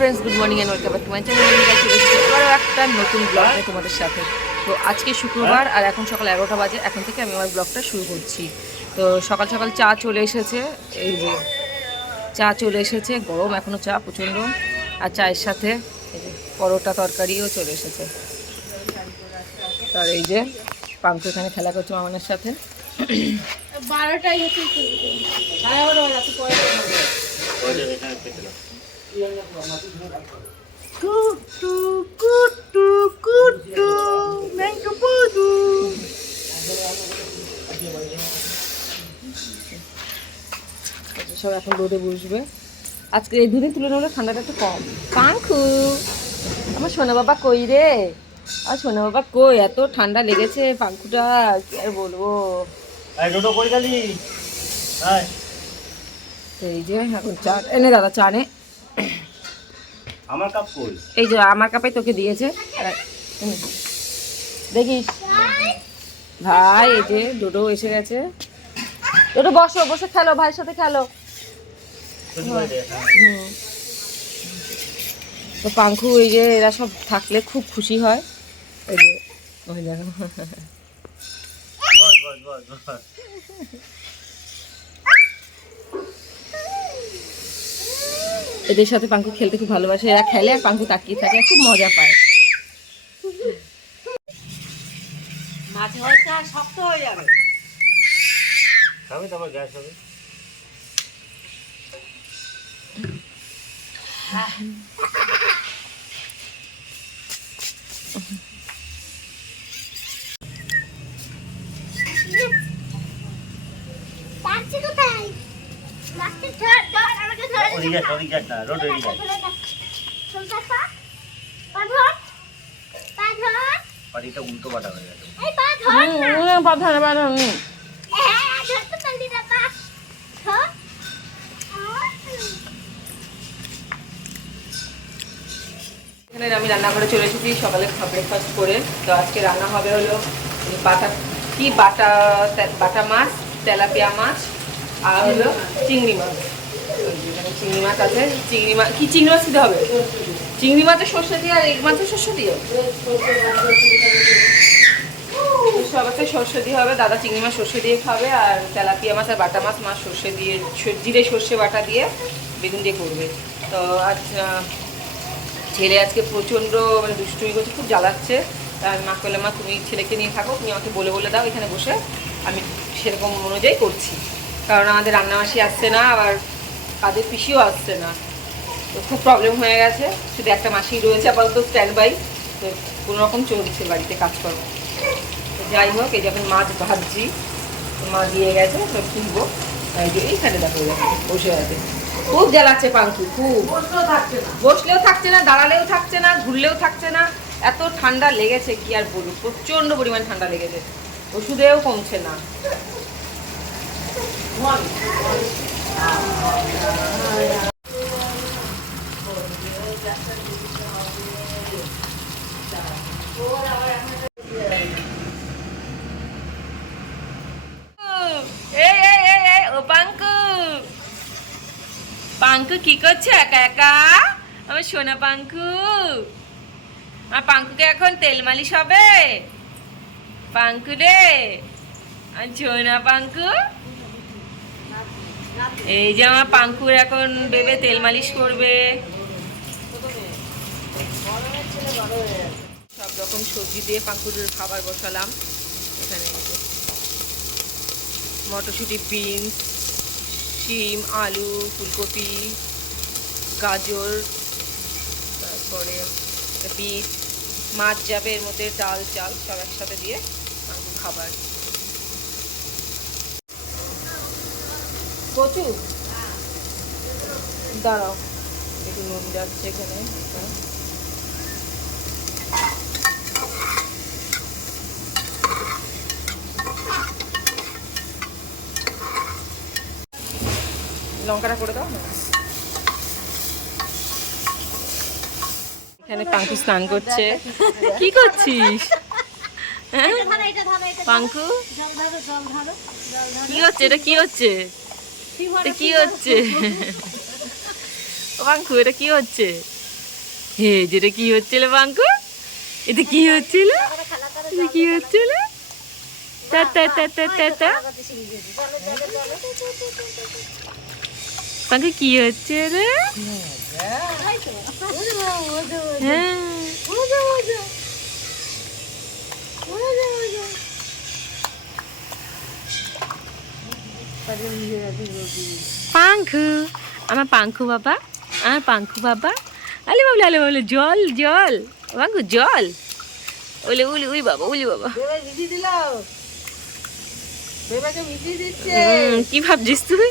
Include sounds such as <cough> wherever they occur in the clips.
Friends good morning and welcome back to my channel আমি চলে এসেছি আবারও একটা নতুন ব্লগ নিয়ে তোমাদের সাথে। তো আজকে শুক্রবার আর এখন সকাল এগারোটা বাজে এখন থেকে আমি আমার ব্লগটা শুরু করছি। তো সকাল সকাল চা চলে এসেছে এই যে চা চলে এসেছে গরম এখনও চা প্রচণ্ড। আর চায়ের সাথে এই যে পরোটা তরকারিও চলে এসেছে। আর এই যে পাঙ্কু এখানে খেলা করছে মামানের সাথে। বারোটাই হচ্ছে কুটু কুটু কুটু ম্যাঙ্গো পুদু। সব এখন রোদে বসবে। আজকে এই দুদিন তুলনা হলে ঠান্ডাটা একটু কম। পাঙ্খু আমার সোনা বাবা কই রে? আর সোনা বাবা কই? এত ঠান্ডা লেগেছে পাঙ্খুটা কি আর বলব? এই যে এখন চা এনে দাদা চা নে। আমার কাপ কই? এই যে আমার কাপে তোকে দিয়েছে। দেখিস? ভাই এই যে ডোডো এসে গেছে। ডোডো বসো বসে খেলো ভাইয়ের সাথে খেলো। হ্যাঁ। হুম। তো পাঙ্খু এই যে এরা সব থাকলে খুব খুশি হয়। এই যে ওই দেখো বস বস বস বস এদের সাথে পাঙ্কু খেলতে খুব ভালোবাসে। এরা খেলে আর পাঙ্কু তাকিয়ে থাকে খুব মজা পায়। মাছ হচ্ছে আর শক্ত হয়ে যাবে। খাবে গ্যাস হবে। পারছি এখানে আমি রান্নাঘরে চলে এসেছি, সকালে ব্রেকফাস্ট করে। তো আজকে রান্না হবে হলো বাটা, কি বাটা বাটা মাছ, তেলাপিয়া মাছ, আর হলো চিংড়ি মাছ। চিংড়ি মাছ আছে চিংড়ি মাছ কি চিংড়ি মাছ দিতে হবে চিংড়ি মাছের সর্ষে দিয়ে আর এক মাছের সর্ষে দিয়ে সব আছে সর্ষে দিয়ে হবে দাদা চিংড়ি মাছ সর্ষে দিয়ে খাবে আর তেলাপিয়া মাছ আর বাটা মাছ মাছ সর্ষে দিয়ে জিরে সর্ষে বাটা দিয়ে বেগুন দিয়ে করবে তো আজ ছেলে আজকে প্রচণ্ড মানে দুষ্টুমি করছে খুব জ্বালাচ্ছে তা আমি মা করলাম মা তুমি ছেলেকে নিয়ে থাকো তুমি আমাকে বলে বলে দাও এখানে বসে আমি সেরকম অনুযায়ী করছি কারণ আমাদের রান্নাবাসি আসছে না আবার কাজের পিসিও আসছে না। তো খুব প্রবলেম হয়ে গেছে। শুধু একটা মাসি রয়েছে আপাতত স্ট্যান্ড বাই তো কোনো রকম চলছে বাড়িতে কাজকর্ম। তো যাই হোক এই যখন মাছ ভাজছি। মা দিয়ে গেছে তো তুলবো। যে এইখানে দেখো বসে আছে। খুব জ্বালাচ্ছে পাঙ্কু খুব। বসলেও থাকছে না। বসলেও থাকছে না দাঁড়ালেও থাকছে না ঘুরলেও থাকছে না। এত ঠান্ডা লেগেছে কি আর বলুন প্রচণ্ড পরিমাণ ঠান্ডা লেগেছে। ওষুধেও কমছে না। পাঙ্কু। কি করছে? একা একা? আমার সোনা পাঙ্কু। আমার পাঙ্কুকে এখন তেল মালিশ হবে। পাঙ্কু রে আর সোনা পাঙ্কু। এই যে আমার পাঙ্কুর এখন বেবে তেল মালিশ করবে। সব রকম সবজি দিয়ে পাঙ্কুর খাবার বসালাম। এখানে মটরশুঁটি, বিনস, শিম, আলু, ফুলকপি, গাজর, তারপরে বিট, মাছ যাবে এর মধ্যে, ডাল, চাল সব একসাথে দিয়ে খাবার। কচু দাঁড়াও। একটু নুন যাচ্ছে এখানে। হ্যাঁ। লঙ্কাটা করে দাও এখানে পাঙ্কু স্নান করছে। কি করছিস? হ্যাঁ পাঙ্কু? কি হচ্ছে এটা কি হচ্ছে? কি হচ্ছে ও পাঙ্কু এটা কি হচ্ছে হে যেটা কি হচ্ছিল বাঙ্কু এটা কি হচ্ছিল এটা কি হচ্ছিল তা তা তা তা তা তা বাঙ্কু কি হচ্ছে রে হ্যাঁ পাঙ্খু আমার পাঙ্খু বাবা আমার পাঙ্খু বাবা। আলে বাবলে আলে বাবলে জল জল। পাঙ্খু জল। ওলে উলি উই বাবা উলি বাবা। কি ভাবছিস তুই?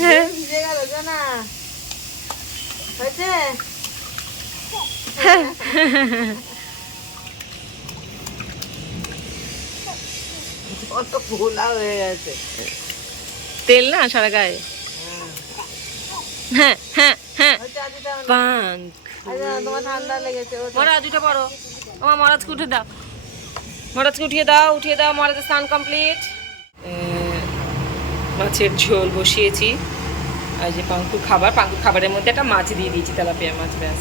হ্যাঁ ভিজে গেল জানা হয়েছে কত হয়ে গেছে। তেল না সারা গায়ে? হ্যাঁ হ্যাঁ হ্যাঁ। পাঙ্ক আচ্ছা তোমার ঠান্ডা লেগেছে ওটা। মহারাজ উঠে আমার মহারাজকে উঠে দাও। মহারাজকে উঠিয়ে দাও উঠিয়ে দাও মহারাজের স্নান কমপ্লিট মাছের ঝোল বসিয়েছি। আর যে পাঙ্কুর খাবার পাঙ্কুর খাবারের মধ্যে একটা মাছ দিয়ে দিয়েছি তেলাপিয়া মাছ ব্যাস।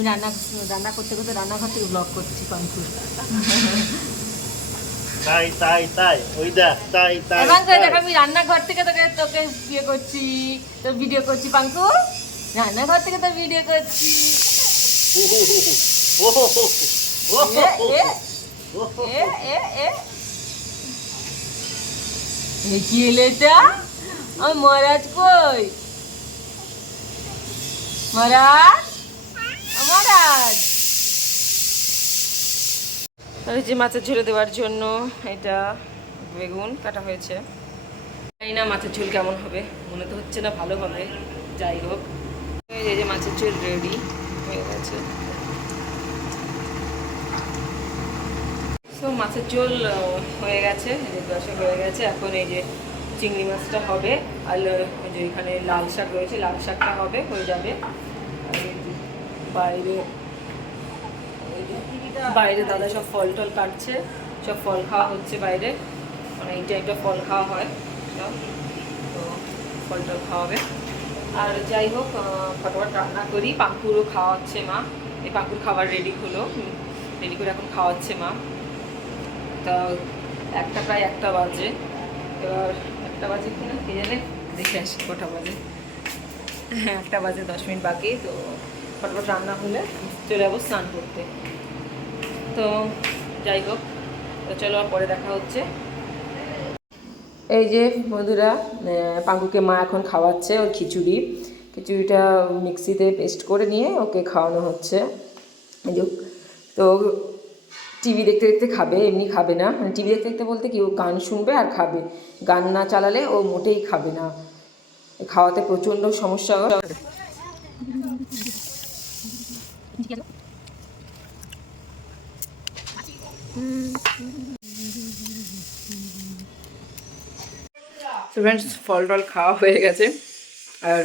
আমি রান্না রান্না করতে করতে রান্নাঘর থেকে ব্লগ করছি পাঙ্কুর তাই তাই তাই ওই দেখ তাই তাই এবং দেখ আমি রান্নাঘর থেকে তোকে তোকে ইয়ে করছি ভিডিও করছি পাঙ্কু রান্নাঘর থেকে তোর ভিডিও করছি। কি এলো এটা? আমার মহারাজ কই? মহারাজ? মহারাজ। যে মাছের ঝোলে দেওয়ার জন্য এটা বেগুন কাটা হয়েছে। জানি না মাছের ঝোল কেমন হবে, মনে তো হচ্ছে না ভালো হবে যাই হোক, এই যে মাছের ঝোল রেডি হয়ে গেছে। তো মাছের ঝোল হয়ে গেছে যে দশে হয়ে গেছে। এখন এই যে চিংড়ি মাছটা হবে, আর ওই যে এখানে লাল শাক রয়েছে, লাল শাকটা হবে, হয়ে যাবে। বাইরে বাইরে দাদা সব ফল টল কাটছে, সব ফল খাওয়া হচ্ছে বাইরে মানে এই টাইপটা ফল খাওয়া হয়। সব তো ফল টল খাওয়াবে। আর যাই হোক ফটাফট রান্না করি। পাঙ্কুরও খাওয়াচ্ছে মা। এই পাঙ্কুর খাবার রেডি হলো। রেডি করে এখন খাওয়াচ্ছে মা। তা একটা প্রায় একটা বাজে। এবার একটা বাজে কিনা কে জানে? দেখে আসি কটা বাজে। হ্যাঁ একটা বাজে দশ মিনিট বাকি, তো ফটাফট রান্না হলে চলে যাব স্নান করতে। তো যাই হোক, তো চলো পরে দেখা হচ্ছে। এই যে বন্ধুরা পাঙ্কুকে মা এখন খাওয়াচ্ছে ওর খিচুড়ি। খিচুড়িটা মিক্সিতে পেস্ট করে নিয়ে ওকে খাওয়ানো হচ্ছে। তো টিভি দেখতে দেখতে খাবে, এমনি খাবে না। মানে টিভি দেখতে দেখতে বলতে কি, ও গান শুনবে আর খাবে। গান না চালালে ও মোটেই খাবে না। খাওয়াতে প্রচণ্ড সমস্যা তো ফ্রেন্ডস ফল টল খাওয়া হয়ে গেছে। আর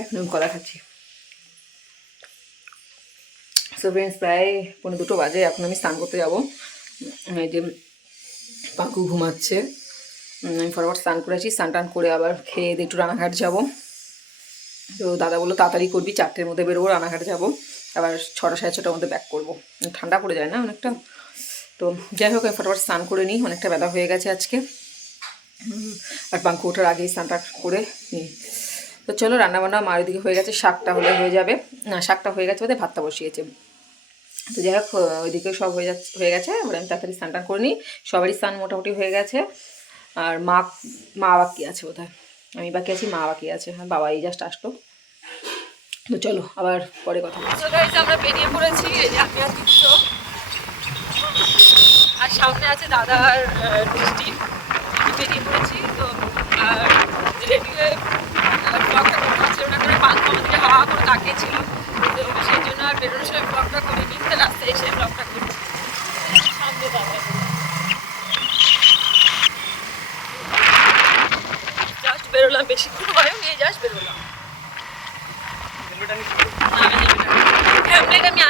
এখন আমি কলা খাচ্ছি। সো ফ্রেন্ডস প্রায় পনেরো দুটো বাজে, এখন আমি স্নান করতে যাব। এই যে পাকু ঘুমাচ্ছে। আমি ফটাফট স্নান করেছি স্নান টান করে আবার খেয়ে দিয়ে একটু রানাঘাট যাব। তো দাদা বলল, তাড়াতাড়ি করবি, চারটের মধ্যে বেরোবো রানাঘাট যাব। আবার ছটা সাড়ে ছটার মধ্যে ব্যাক করব। ঠান্ডা পড়ে যায় না অনেকটা। তো যাই হোক ফটাফট স্নান করে নিই, অনেকটা বেলা হয়ে গেছে আজকে। আর পাঙ্কু ওঠার আগেই স্নানটা করে নিই। তো চলো, রান্নাবান্না মার দিকে হয়ে গেছে, শাকটা হলে হয়ে যাবে। না, শাকটা হয়ে গেছে বোধহয়, ভাতটা বসিয়েছে। তো যাই হোক ওইদিকে সব হয়ে যাচ্ছে, হয়ে গেছে, এবার আমি তাড়াতাড়ি স্নান টান করে নিই। সবারই স্নান মোটামুটি হয়ে গেছে। আর মা মা বাকি আছে বোধহয়। আমি বাকি আছি, মা বাকি আছে হ্যাঁ বাবা এই জাস্ট আসলো। তো চলো, আবার পরে কথা আমরা বেরিয়ে পড়েছি আর আর সামনে আছে দাদার মিষ্টি। বেরিয়ে পড়েছি, তো ব্লগটা হাওয়া করে তো সেই জন্য আর ব্লগটা করে এসে দাদা। জাস্ট বেরোলাম, বেশিক্ষণ হয়ও নিয়ে যাস বেরোলাম। बेटा नहीं बेटा हम बेटा मैं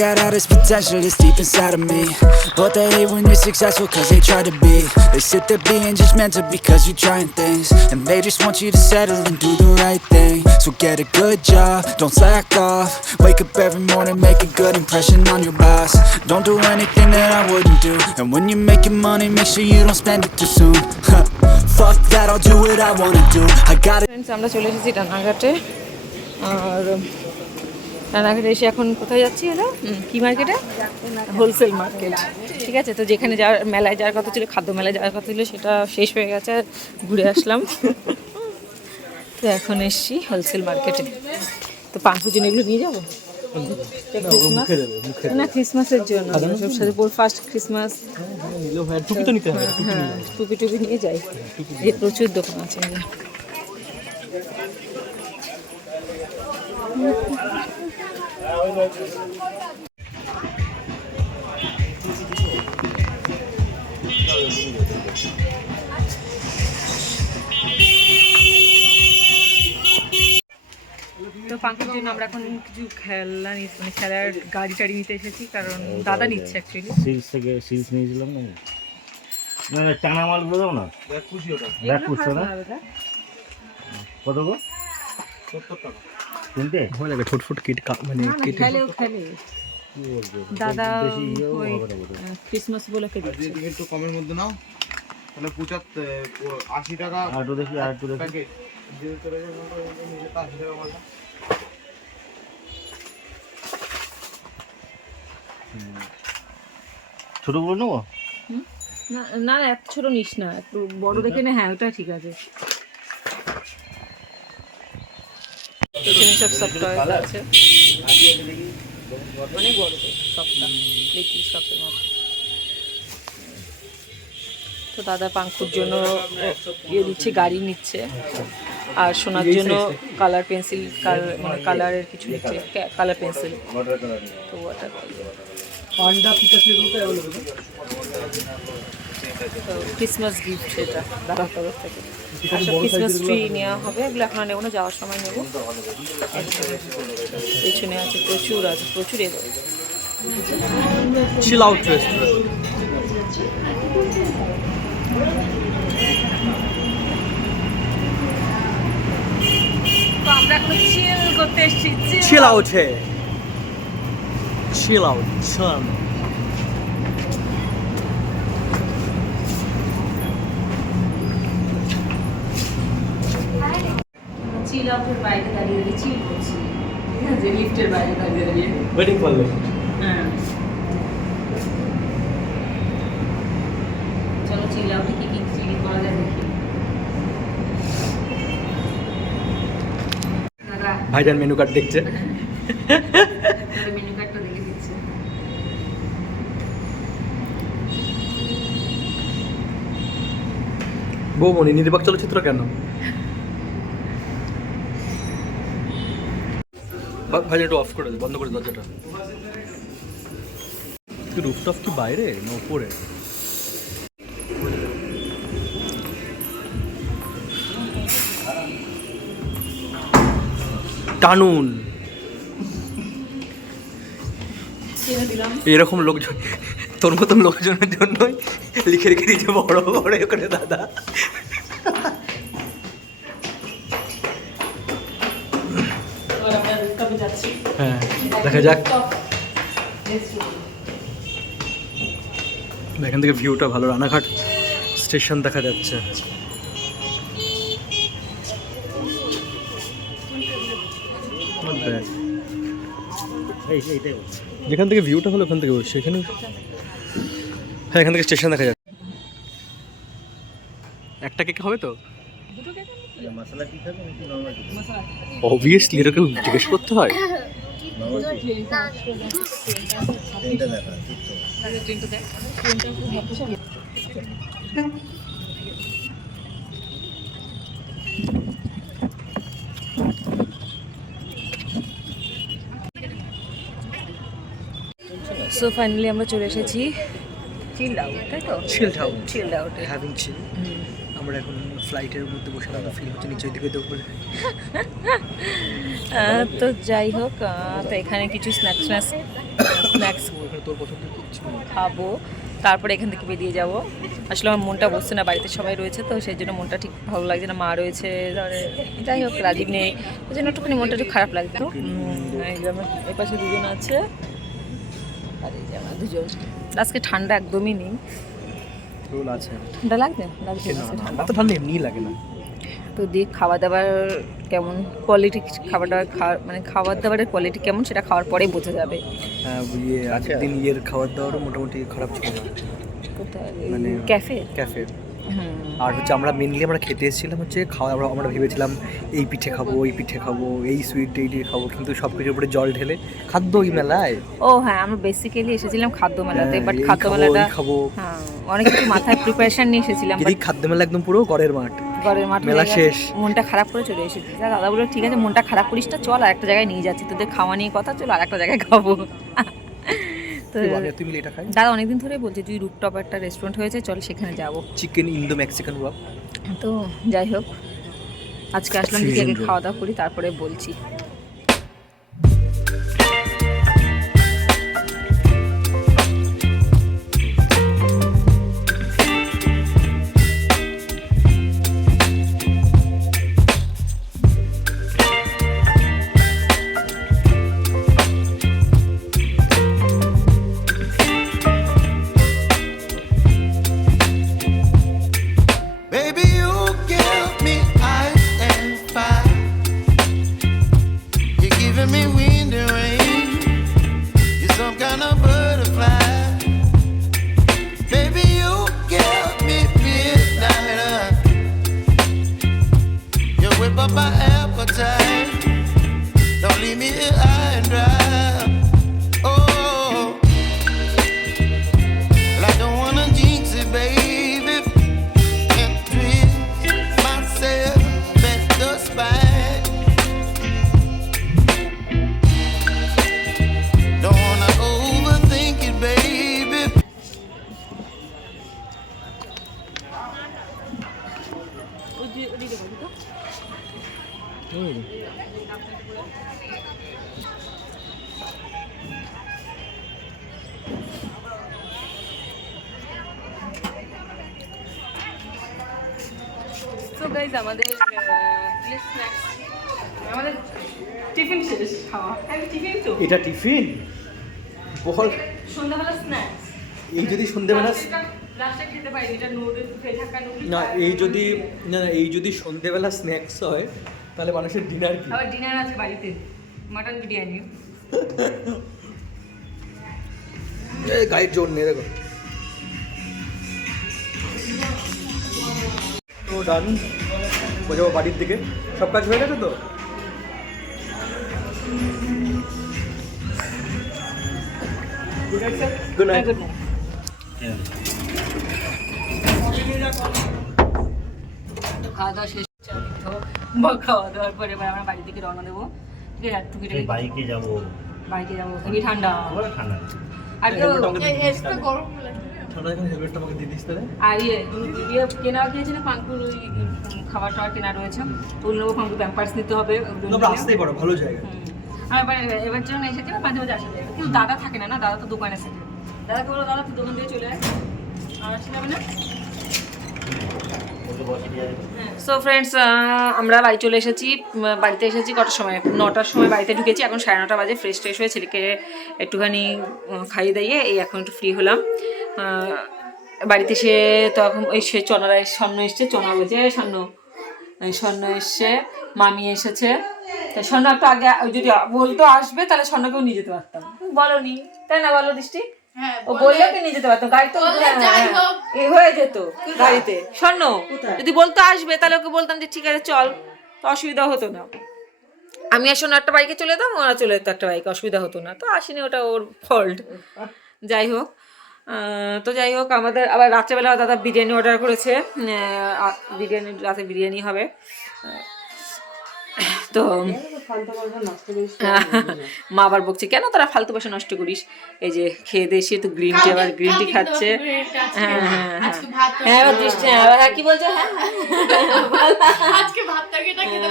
got all this potential that's deep inside of me But they hate when you're successful cause they try to be They sit there being judgmental because you're trying things And they just want you to settle and do the right thing So get a good job, don't slack off Wake up every morning, make a good impression on your boss Don't do anything that I wouldn't do And when you're making money, make sure you don't spend it too soon Fuck that, I'll do what I wanna do I got it friends আমরা চলে এসেছি রানাঘাটে আর রানাঘাটে এসে এখন কোথায় যাচ্ছি হলো? কি মার্কেটে হোলসেল মার্কেট ঠিক আছে তো যেখানে যাওয়ার মেলায় যাওয়ার কথা ছিল খাদ্য মেলায় যাওয়ার কথা ছিল সেটা শেষ হয়ে গেছে আর ঘুরে আসলাম। <laughs> তো এখন এসছি হোলসেল মার্কেটে তো পাঁচ পানপুজন এগুলো নিয়ে যাব? না ক্রিসমাসের জন্য সব সাথে ফার্স্ট ক্রিসমাস টুপি তো নিতে হবে হ্যাঁ টুপি টুপি নিয়ে যাই। এই প্রচুর দোকান আছে। তো পাখির জন্য আমরা এখন কিছু খেলনা নিচ্ছি মানে খেলার গাড়ি টাড়ি নিতে এসেছি কারণ দাদা নিচ্ছে অ্যাকচুয়ালি সিলস থেকে সিলস নিয়েছিলাম না না না টানা মালগুলো দাও না। ব্যাগ খুশি না কত গো? তিনটে ভয় লাগে ছোট কিট মানে কেটে দাদা ওই। ক্রিসমাস উপলক্ষে দিচ্ছে একটু কমের মধ্যে নাও তাহলে আশি টাকা আর একটু দেখি আর দেখি। তো ছোটগুলো নেব? না না না, এত ছোট নিস না একটু বড় দেখে নে হ্যাঁ ওটা ঠিক আছে। এখানে সব সব টয়েস আছে। অনেক বড় তো সবটা। লিটিল শপের মতো। তো দাদা পাঙ্কুর জন্য ইয়ে দিচ্ছে গাড়ি নিচ্ছে। আর সোনার জন্য কালার পেন্সিল মানে কালারের কিছু নিচ্ছে। কালার পেন্সিল তো ওয়াটার তো ক্রিসমাস গিফট সেটা দাদার তরফ থেকে। আর সব ক্রিসমাস ট্রি নেওয়া হবে? এগুলো এখন নেব না যাওয়ার সময় নেব। পেছনে আছে প্রচুর আছে প্রচুর এগো। চিল আউট রেস্টুরেন্ট তো আমরা এখন চিল করতে এসেছি আউটের বাইরে দাঁড়িয়ে ঠিক আছে লিফটের বাইরে দাঁড়িয়ে দাঁড়িয়ে। ওয়েটিং ফর লিফট হ্যাঁ। চলো চিল আউটে কি কি চিল করা যায় দেখি। ভাইজান মেনু কার্ড দেখছে। মেনু কার্ডটা দেখে দিচ্ছে। বৌমনি নির্বাক চলচ্চিত্র কেন? ভা- একটু অফ করে দে বন্ধ করে দরজাটা। রুফটপ কি বাইরে? না উপরে? টানুন। এরকম লোকজন তোর মতন লোকজনের জন্যই লিখে রেখে দিয়েছে বড় বড় করে দাদা। দেখা যাক। এখান থেকে ভিউটা ভালো রানাঘাট স্টেশন দেখা যাচ্ছে। যেখান থেকে ভিউটা ভালো ওখান থেকে বসে এখানে হ্যাঁ এখান থেকে স্টেশন দেখা যাচ্ছে। একটা কেক হবে তো? মশলা কি খাবে নাকি নর্মাল অবভিয়াসলি এটাকে জিজ্ঞেস করতে হয়। সো ফাইনালি আমরা চলে এসেছি চিল আউট তাই তো? Chilled out. Chill out having chill আমরা এখন ফ্লাইটের মধ্যে বসে আমরা ফিল হচ্ছে নিচের দিকে দেখব তো যাই হোক তো এখানে কিছু স্ন্যাক্স স্ন্যাক্স স্ন্যাক্স তোর পছন্দ খাব। তারপরে এখান থেকে বেরিয়ে যাব। আসলে আমার মনটা বসছে না, বাড়িতে সবাই রয়েছে, তো সেই জন্য মনটা ঠিক ভালো লাগছে না, মা রয়েছে যাই হোক, রাজীব নেই, ওই জন্য একটুখানি মনটা একটু খারাপ লাগতো। এই এপাশে দুজন আছে। আর এই যে আমরা দুজন। আজকে ঠান্ডা একদমই নেই। রোল আছে। ঠান্ডা লাগবে? লাগবে না ঠান্ডা তো ঠান্ডা এমনিই লাগে না। তো দিয়ে খাওয়া দাওয়ার কেমন কোয়ালিটি খাবার দাবার মানে খাবার দাবারের কোয়ালিটি কেমন সেটা খাওয়ার পরেই বোঝা যাবে। হ্যাঁ ইয়ে আজকের দিন ইয়ের খাবার দাবারও মোটামুটি খারাপ ছিল না। কোথায়? মানে- ক্যাফে ক্যাফে আর হচ্ছে আমরা মেনলি আমরা খেতে এসেছিলাম হচ্ছে খাওয়া আমরা আমরা ভেবেছিলাম এই পিঠে খাব ওই পিঠে খাব এই সুইট এই খাব কিন্তু সব কিছুর উপরে জল ঢেলে খাদ্য ওই মেলায়? ও হ্যাঁ আমরা বেসিক্যালি এসেছিলাম খাদ্য মেলাতে হ্যাঁ, বাট খাদ্য মেলাটা খাব। হ্যাঁ অনেক কিছু মাথায় প্রিপারেশন নিয়ে এসেছিলাম এদিক খাদ্য মেলা একদম পুরো গড়ের মাঠ। গড়ের মাঠ মেলা শেষ। মনটা খারাপ করে চলে এসেছি। দাদা বলল ঠিক আছে মনটা খারাপ করিস না চল আর একটা জায়গায় নিয়ে যাচ্ছি। তোদের খাওয়া নিয়ে কথা চল আর একটা জায়গায় খাব। তো তুই এটা খাই। দাদা অনেকদিন ধরে বলছে তুই রুপটপ একটা রেস্টুরেন্ট হয়েছে চল সেখানে যাব। চিকেন ইন্দো মেক্সিকান ওয়াপ তো যাই হোক আজকে আসলাম দিদি খাওয়া দাওয়া করি তারপরে বলছি। এটা টিফিন? বল। সন্ধ্যাবেলা স্ন্যাক্স এই যদি নুডলস না এই যদি না এই যদি সন্ধেবেলা স্ন্যাক্স হয় তাহলে মানুষের ডিনার কি? আবার ডিনার আছে বাড়িতে। মাটন বিরিয়ানি এই জোর নেই দেখো। তো ডান বোঝাবো বাড়ির দিকে। সব কাজ হয়ে গেছে তো? খাওয়া দাওয়া শেষ হচ্ছে, আমি তো বা খাওয়া দাওয়ার পরে এবার আমরা বাড়ি থেকে রওনা দেবো। ঠিক আছে আর টুকি এই বাইকে যাব। বাইকে যাব খুবই ঠান্ডা। ঠান্ডা। আর কেউ গরম লাগে ঠান্ডা এখন হেলমেটটা আমাকে দিয়ে দিস তাহলে। আর ইয়ে কেনা গিয়েছে না পাঙ্কুর ওই খাবার টাবার কেনা রয়েছে। ওগুলো প্যাম্পার্স নিতে হবে। ভালো জায়গা। এবার এবার জন্য এসেছি মাঝে মাঝে আসা। যায় কিন্তু দাদা থাকে না না? দাদা তো দোকানে থাকে। দাদাকে বলো, দাদা তুই দোকান থেকে চলে আয়। আর যাবে না? সো ফ্রেন্ডস আমরা বাড়ি চলে এসেছি বাড়িতে এসেছি কটার সময়? নটার সময় বাড়িতে ঢুকেছি, এখন সাড়ে নটা বাজে ফ্রেশ ট্রেশ হয়ে ছেলেকে একটুখানি খাইয়ে দাইয়ে এই এখন একটু ফ্রি হলাম। বাড়িতে এসে তো এখন ওই সে চনারা স্বর্ণ এসছে, চনা বলছে "এই স্বর্ণ এসছে মামি এসেছে। তা স্বর্ণ একটু আগে যদি বলতো আসবে তাহলে স্বর্ণকেও নিয়ে যেতে পারতাম। বলনি। তাই না বলো দৃষ্টি? হ্যাঁ ও বললে ওকে নিয়ে যেতে পারতাম গাড়ি তো বললে যাই হোক। এ হয়ে যেত গাড়িতে। স্বর্ণ যদি বলতো আসবে তাহলে ওকে বলতাম যে ঠিক আছে চল। তো অসুবিধা হতো না। আমি আর শোনো একটা বাইকে চলে যেতাম ওরা চলে যেত একটা বাইকে অসুবিধা হতো না। তো আসেনি ওটা ওর ফল্ট যাই হোক। তো যাই হোক আমাদের আবার রাত্রেবেলা দাদা বিরিয়ানি অর্ডার করেছে। বিরিয়ানি রাতে বিরিয়ানি হবে। তো মা আবার বকছে কেন তারা ফালতু পয়সা নষ্ট করিস? এই যে খেয়ে দিয়ে এসে তো গ্রিন টি আবার গ্রিন টি খাচ্ছে। হ্যাঁ হ্যাঁ হ্যাঁ হ্যাঁ এবার দৃষ্টি হ্যাঁ হ্যাঁ, কি বলছো? হ্যাঁ আজকে ভাত তরকারিটা খেতে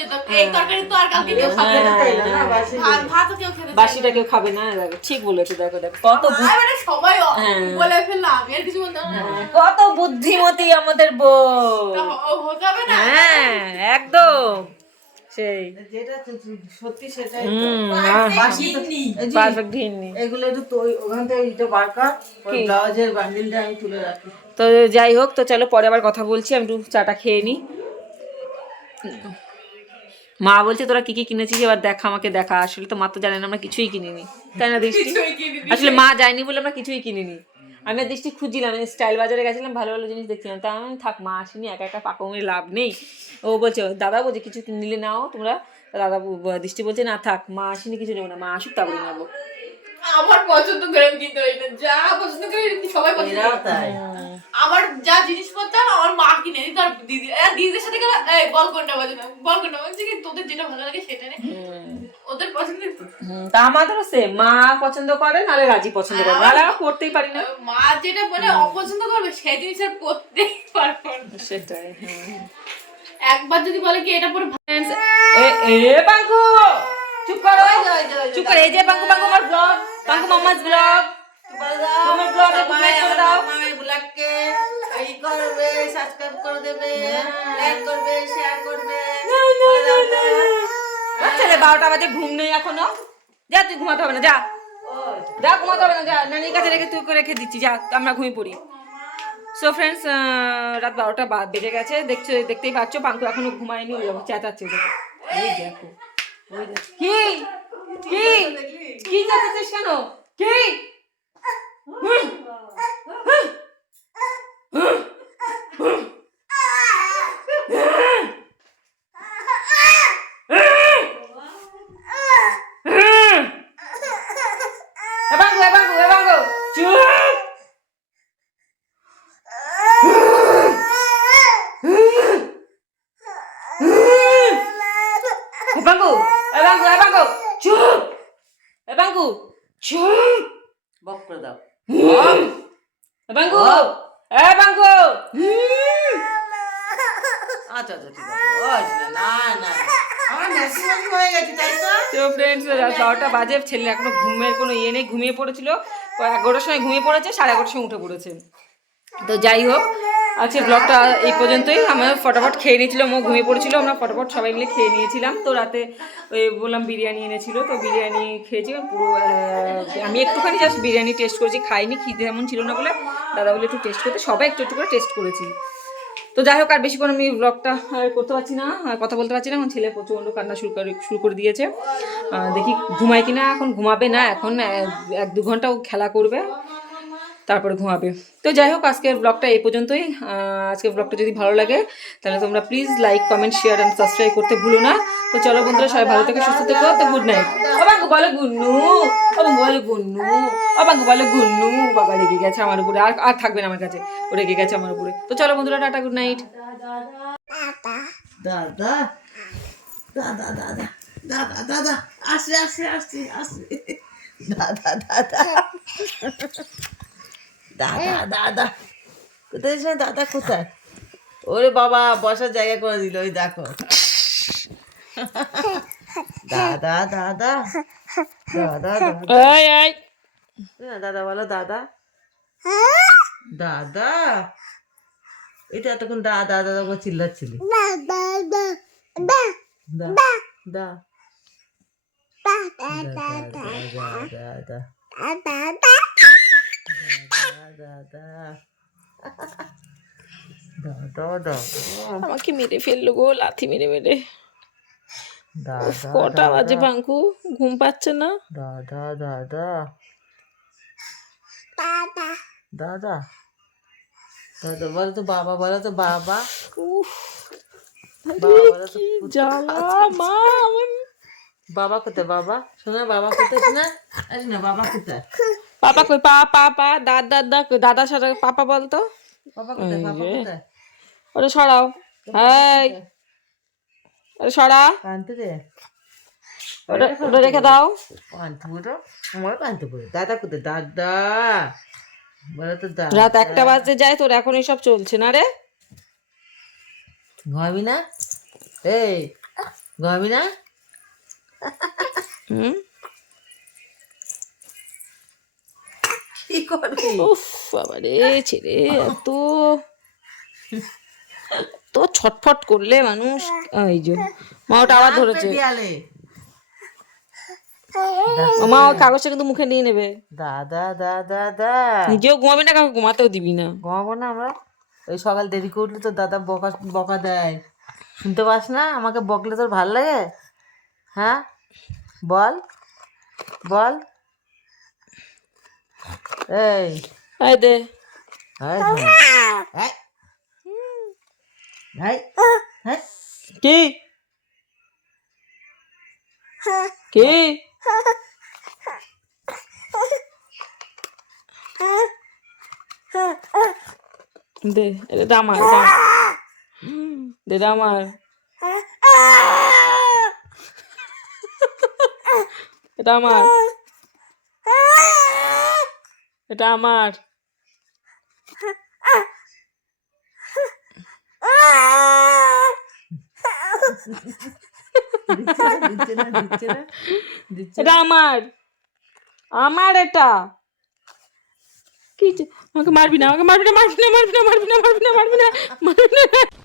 যেত। এই তরকারি তো আর কালকে কেউ খাবে না। ভাত ভাতও কেউ খেতে বাসিটা কেউ খাবে না দেখো ঠিক বলেছ দেখো দেখো কত মানে সবাই হ্যাঁ। বলে ফেললাম আমি আর কিছু বলতে পারব না। কত বুদ্ধিমতী আমাদের বউ। হতে হবে না? হ্যাঁ একদম। সেই। যেটা সত্যি সেটাই পারফেক্ট হিন্নি এগুলো একটু তো ওখান থেকে এটা বার কর। ওই ব্লাউজের বান্ডিলটা আমি তুলে রাখি। তো যাই হোক তো চলো পরে আবার কথা বলছি আমি একটু চাটা খেয়ে নিই মা বলছে তোরা কি কি কিনেছিস? এবার দেখা আমাকে দেখা। আসলে তো মা তো জানে না আমরা কিছুই কিনিনি। তাই না দৃষ্টি? আসলে মা যায়নি বলে আমরা কিছুই কিনিনি। আমি আর দৃষ্টি খুঁজছিলাম স্টাইল বাজারে গেছিলাম ভালো ভালো জিনিস দেখছিলাম। তা আমি থাক মা আসেনি একা একা পাকা মেরে লাভ নেই। ও বলছে দাদা বলছে কিছু নিলে নাও তোমরা। দাদা দৃষ্টি বলছে না থাক মা আসেনি কিছু নেব না মা আসুক তারপরে নেব। আমার পছন্দ করে কিনতে না যা পছন্দ করে সবাই পছন্দ আমার যা জিনিসপত্র আমার মা কিনে দিত আর দিদি দিদিদের সাথে গেলে এই বল কোনটা বাজে না বল কোনটা বলছে কি তোদের যেটা ভালো লাগে সেটা নে। ওদের পছন্দের তো। তা আমাদেরও সে মা পছন্দ করে নাহলে রাজি পছন্দ করে। নাহলে আমরা করতেই পারি না। মা যেটা বলে অপছন্দ করবে সেই জিনিসের পরতেই পারব না। সেটাই হ্যাঁ একবার যদি বলে কি এটা পরে এ এ পাঙ্কু! চুপ করো। চুপ করো। এই যে পাঙ্কু পাঙ্কু আমার ব্লগ পাঙ্কু মাম্মাস ব্লগ আমার ব্লগ লাইক করে দাও। মামের ব্লগকে এই করবে সাবস্ক্রাইব করে দেবে লাইক করবে শেয়ার করবে। আচ্ছা রে, বারোটা বাজে, ঘুম নেই এখনও। যা, তুই ঘুমাতে হবে না, যা। যা, ঘুমাতে হবে না, যা। নানির কাছে রেখে তুই রেখে দিচ্ছি, যা, আমরা ঘুমিয়ে পড়ি। সো ফ্রেন্ডস রাত বারোটা বা বেজে গেছে, দেখছ, দেখতেই পাচ্ছ, পাঙ্কু এখনও ঘুমায়নি, ওই দেখো, চেঁচাচ্ছে, দেখো। ওই কি? কি? কি চেঁচাচ্ছিস কেন? কি এবাঙ্গু এবাঙ্গু এবাঙ্গু চুপ এবাঙ্গু এবাঙ্গু এবাঙ্গু চুপ এবাঙ্গু চুপ বক করে দাও এবাঙ্গু এবাঙ্গু আচ্ছা আচ্ছা ঠিক আছে। না না তো? ফ্রেন্ডস বারোটা বাজে ছেলে এখনও ঘুমের কোনো ইয়ে নেই ঘুমিয়ে পড়েছিল। এগারোটার সময় ঘুমিয়ে পড়েছে সাড়ে এগারোটার সময় উঠে পড়েছে। তো যাই হোক আজকে ব্লগটা এই পর্যন্তই। আমরা ফটাফট খেয়ে নিয়েছিলাম, ও ঘুমিয়ে পড়েছিল, আমরা ফটাফট সবাই মিলে খেয়ে নিয়েছিলাম। তো রাতে ওই বললাম বিরিয়ানি এনেছিল, তো বিরিয়ানি খেয়েছি পুরো আমি একটুখানি জাস্ট বিরিয়ানি টেস্ট করেছি, খাইনি, খিদে এমন ছিল না বলে দাদা বলে একটু টেস্ট করতে, সবাই একটু একটু করে টেস্ট করেছি। তো যাই হোক, আর বেশিক্ষণ আমি ব্লগটা করতে পারছি না কথা বলতে পারছি না এখন ছেলে প্রচণ্ড কান্না শুরু করে শুরু করে দিয়েছে। দেখি ঘুমায় কিনা, এখন ঘুমাবে না, এখন এক দু ঘণ্টা ও খেলা করবে। তারপরে ঘুমাবে। তো যাই হোক, আজকের ব্লগটা এই পর্যন্তই। আজকের ব্লগটা যদি ভালো লাগে, তাহলে তোমরা please like comment share and subscribe করতে ভুলো না। তো চলো বন্ধুরা, সবাই ভালো থেকে, সুস্থ থেকো, তো গুড নাইট অবাঙ্গ বলো গুন্নু। অবাঙ্গ বলো গুন্নু। অবাঙ্গ বলো গুন্নু। বাবা রেগে গেছে আমার উপরে, আর আর থাকবে না আমার কাছে। ও রেগে গেছে আমার উপরে। তো চলো বন্ধুরা, টাটা গুড নাইট দাদা দাদা দাদা দাদা দাদা আসে আসে আসে আসে দাদা দাদা। দাদা দাদা কোথায় দাদা কোথায়? ওরে বাবা বসার জায়গা করে দিল ওই দেখো। দাদা দাদা দাদা দাদা। দাদা বলো দাদা। দাদা? এটা এতক্ষণ দা দা দাদা করে চিল্লাচ্ছিলি। দা দা দা। <laughs> আমাকে মেরে ফেলল গো লাথি মেরে মেরে। কটা বাজে পাঙ্কু ঘুম পাচ্ছে না? দাদা দাদা দাদা দাদা বলো তো বাবা বলো তো বাবা। বাবা কোথায় বাবা? শোনা বাবা কোথায়? শোনা। আরে না বাবা কোথায়? পাপা কই পা পা পা দাদ দাদা কই দাদা সাথে পাপা বলতো? ওরে সরাও। হাই সরা। ওটা ওটা রেখে দাও। দাদা কোথায়? দাদা। বলো তো দাদা। রাত একটা বাজতে যায় তোর এখন এসব চলছে না রে? ঘুমাবি না? এই ঘুমাবি না? হুম? কি করবি উফ বাবা ছেড়ে এত। তো ছটফট করলে মানুষ এই যে মা ওটা আবার ধরেছে। মা ওই কাগজটা কিন্তু মুখে নিয়ে নেবে। দাদা দাদা দা। নিজেও ঘুমাবি না কাউকে ঘুমাতেও দিবি না। ঘুমাবো না আমরা। ওই সকাল দেরি করে উঠলে তো দাদা বকা বকা দেয়। শুনতে পাস না? আমাকে বকলে তোর ভালো লাগে? হ্যাঁ? বল বল। এই এই দে শোন। এই। এই। এই। কি কি দে এটা আমার দে এটা আমার এটা আমার এটা আমার। এটা আমার। আমার এটা। কি আমাকে মারবি না, আমাকে মারবি না মারবি না মারবি না মারবি না মারবি না মারবি না মারবি না।